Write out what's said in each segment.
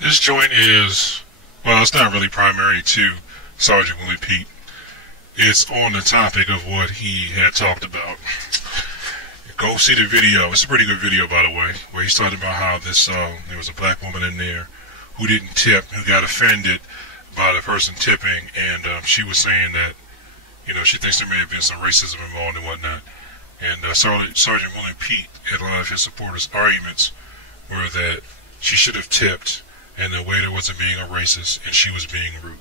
This joint is, well, it's not really primary to Sergeant Willie Pete. It's on the topic of what he had talked about. Go see the video. It's a pretty good video, by the way, where he's talking about how there was a black woman in there who didn't tip, who got offended by the person tipping, and she was saying that, she thinks there may have been some racism involved and whatnot. And Sergeant Willie Pete, and a lot of his supporters' arguments were that she should have tipped, and the waiter wasn't being a racist, and she was being rude.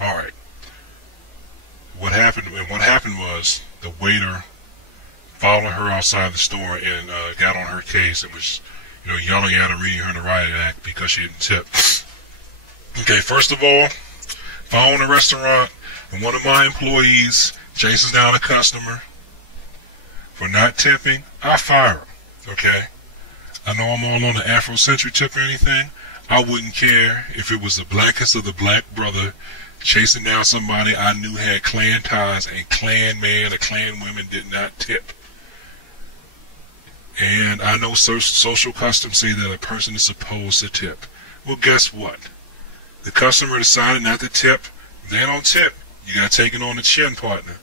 All right. What happened was the waiter followed her outside the store and got on her case and was, yelling at her, reading her the riot act because she didn't tip. Okay, first of all, if I own a restaurant and one of my employees chases down a customer for not tipping, I fire him. Okay? I know I'm all on the Afrocentric tip or anything. I wouldn't care if it was the blackest of the black brother chasing down somebody I knew had Klan ties and Klan man or Klan women did not tip. And I know social customs say that a person is supposed to tip. Well, guess what? The customer decided not to tip. They don't tip. You got to take it on the chin, partner.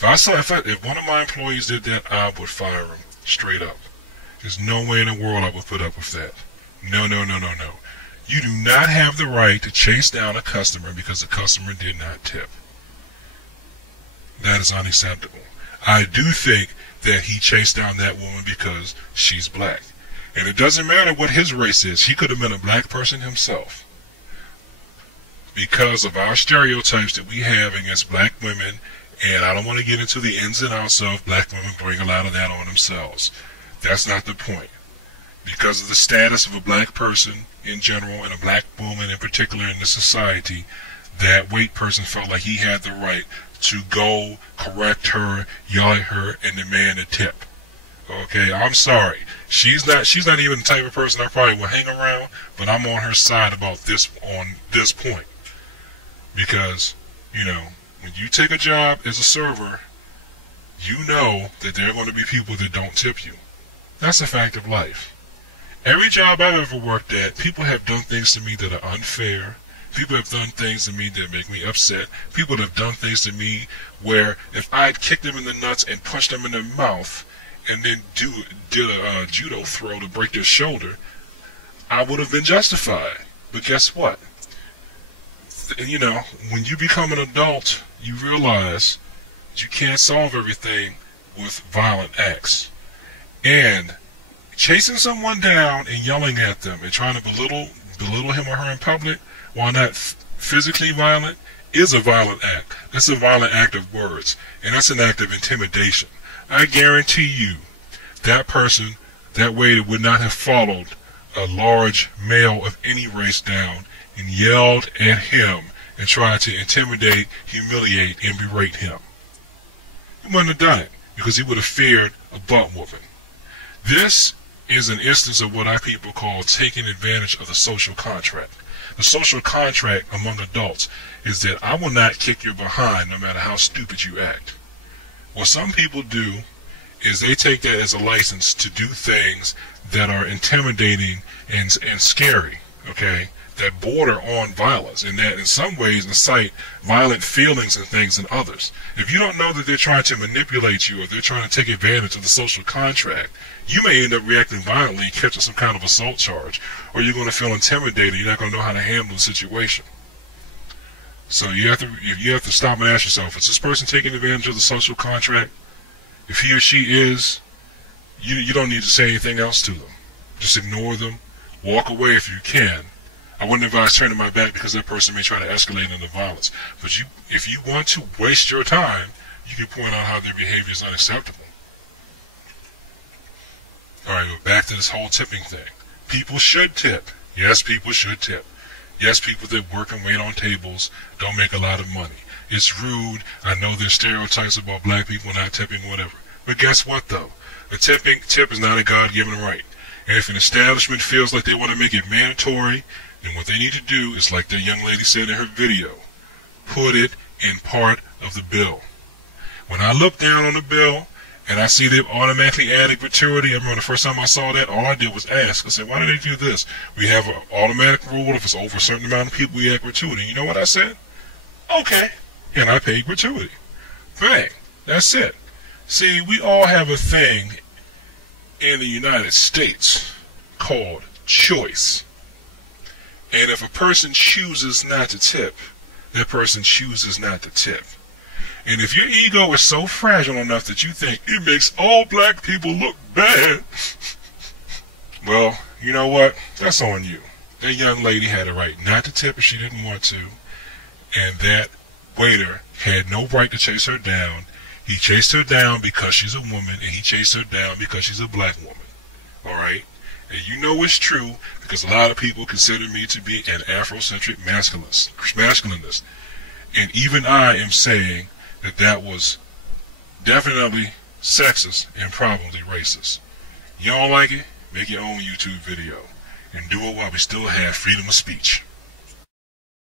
If one of my employees did that, I would fire him straight up. There's no way in the world I would put up with that. No. You do not have the right to chase down a customer because the customer did not tip. That is unacceptable. I do think that he chased down that woman because she's black. And it doesn't matter what his race is. He could have been a black person himself. Because of our stereotypes that we have against black women, and I don't want to get into the ins and outs of black women bring a lot of that on themselves. That's not the point. Because of the status of a black person in general and a black woman in particular in this society, that white person felt like he had the right to go correct her, yell at her, and demand a tip. Okay, I'm sorry. She's not even the type of person I probably would hang around, but I'm on her side about this on this point. Because, when you take a job as a server, you know that there are going to be people that don't tip you. That's a fact of life. Every job I've ever worked at, people have done things to me that are unfair. People have done things to me that make me upset. People have done things to me where if I had kicked them in the nuts and punched them in the mouth and then did a judo throw to break their shoulder, I would have been justified. But guess what? When you become an adult, you realize you can't solve everything with violent acts. And chasing someone down and yelling at them and trying to belittle him or her in public while not physically violent is a violent act. That's a violent act of words, and that's an act of intimidation. I guarantee you that person, that waiter, would not have followed a large male of any race down and yelled at him and tried to intimidate, humiliate, and berate him. He wouldn't have done it because he would have feared a butt whooping. This is an instance of what our people call taking advantage of the social contract. The social contract among adults is that I will not kick your behind no matter how stupid you act. What some people do is they take that as a license to do things that are intimidating and scary, okay, that border on violence and that in some ways incite violent feelings and things in others. If you don't know that they're trying to manipulate you or they're trying to take advantage of the social contract, you may end up reacting violently and catching some kind of assault charge, or you're going to feel intimidated. You're not going to know how to handle the situation. So you have to stop and ask yourself, is this person taking advantage of the social contract? If he or she is, you don't need to say anything else to them. Just ignore them. Walk away if you can. I wouldn't advise turning my back because that person may try to escalate into violence. But if you want to waste your time, you can point out how their behavior is unacceptable. Alright, but back to this whole tipping thing. People should tip. Yes, people should tip. Yes, people that work and wait on tables don't make a lot of money. It's rude. I know there's stereotypes about black people not tipping, whatever. But guess what, though? A tip is not a God-given right. And if an establishment feels like they want to make it mandatory, then what they need to do is, like that young lady said in her video, put it in part of the bill. When I look down on the bill and I see them automatically adding gratuity. I remember the first time I saw that, all I did was ask. I said, why do they do this? We have an automatic rule. If it's over a certain amount of people, we add gratuity. You know what I said? Okay. And I paid gratuity. Bang. That's it. See, we all have a thing in the United States called choice. And if a person chooses not to tip, that person chooses not to tip. And if your ego is so fragile enough that you think it makes all black people look bad, well, you know what? That's on you. That young lady had a right not to tip if she didn't want to, and that waiter had no right to chase her down. He chased her down because she's a woman, and he chased her down because she's a black woman. Alright? And you know it's true because a lot of people consider me to be an Afrocentric masculinist. And even I am saying that that was definitely sexist and probably racist. You don't like it? Make your own YouTube video. And do it while we still have freedom of speech.